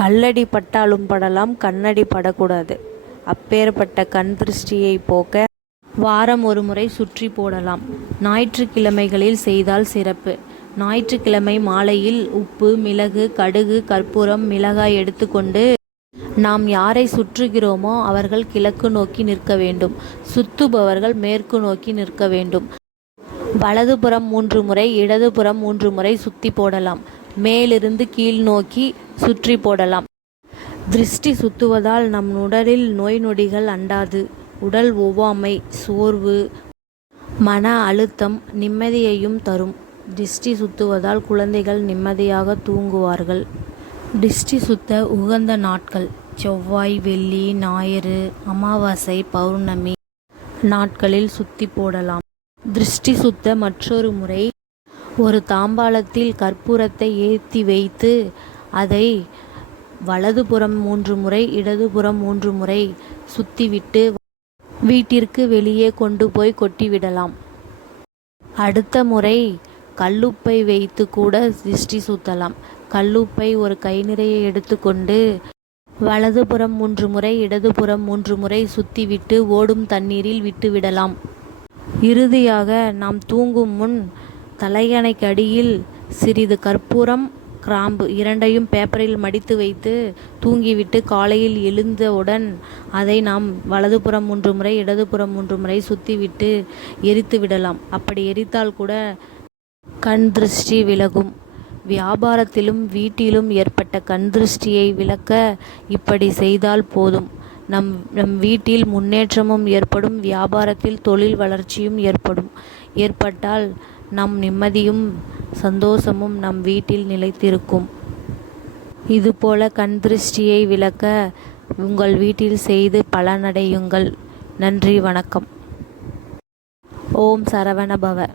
கல்லடி பட்டாலும் படலாம், கண்ணடி படக்கூடாது. அப்பேற்பட்ட கண் திருஷ்டியை போக்க வாரம் ஒரு முறை சுற்றி போடலாம். ஞாயிற்றுக்கிழமைகளில் செய்தால் சிறப்பு. ஞாயிற்றுக்கிழமை மாலையில் உப்பு, மிளகு, கடுகு, கற்பூரம், மிளகாய் எடுத்துக்கொண்டு நாம் யாரை சுற்றுகிறோமோ அவர்கள் கிழக்கு நோக்கி நிற்க வேண்டும். சுத்துபவர்கள் மேற்கு நோக்கி நிற்க வேண்டும். வலதுபுறம் 3 முறை, இடதுபுறம் 3 முறை சுத்தி போடலாம். மேலிருந்து கீழ் நோக்கி சுற்றி போடலாம். திருஷ்டி சுத்துவதால் நம் உடலில் நோய் நொடிகள் அண்டாது. உடல் ஒவ்வாமை, சோர்வு, மன அழுத்தம், நிம்மதியையும் தரும். திருஷ்டி சுத்துவதால் குழந்தைகள் நிம்மதியாக தூங்குவார்கள். திருஷ்டி சுத்த உகந்த நாட்கள்: செவ்வாய், வெள்ளி, ஞாயிறு, அமாவாசை, பௌர்ணமி நாட்களில் சுத்தி போடலாம். திருஷ்டி சுத்த மற்றொரு முறை: ஒரு தாம்பாளத்தில் கற்பூரத்தை ஏற்றி வைத்து அதை வலதுபுறம் 3 முறை, இடதுபுறம் 3 முறை சுத்திவிட்டு வீட்டிற்கு வெளியே கொண்டு போய் கொட்டிவிடலாம். அடுத்த முறை கல்லுப்பை வைத்து கூட திருஷ்டி சுத்தலாம். கல்லுப்பை ஒரு கை நிறைய எடுத்துக்கொண்டு வலதுபுறம் 3 முறை, இடதுபுறம் 3 முறை சுத்திவிட்டு ஓடும் தண்ணீரில் விட்டுவிடலாம். இறுதியாக நாம் தூங்கும் முன் தலையணைக்கு அடியில் சிறிது கற்பூரம், கிராம்பு இரண்டையும் பேப்பரில் மடித்து வைத்து தூங்கிவிட்டு காலையில் எழுந்தவுடன் அதை நாம் வலதுபுறம் 3 முறை, இடதுபுறம் 3 முறை சுத்திவிட்டு எரித்து விடலாம். அப்படி எரித்தால் கூட கண் திருஷ்டி விலகும். வியாபாரத்திலும் வீட்டிலும் ஏற்பட்ட கண் திருஷ்டியை விலக்க இப்படி செய்தால் போதும். நம் வீட்டில் முன்னேற்றமும் ஏற்படும். வியாபாரத்தில் தொழில் வளர்ச்சியும் ஏற்பட்டால் நம் நிம்மதியும் சந்தோஷமும் நம் வீட்டில் நிலைத்திருக்கும். இதுபோல கண் திருஷ்டியை விலக்க உங்கள் வீட்டில் செய்து பலனடையுங்கள். நன்றி, வணக்கம். ஓம் சரவண பவ.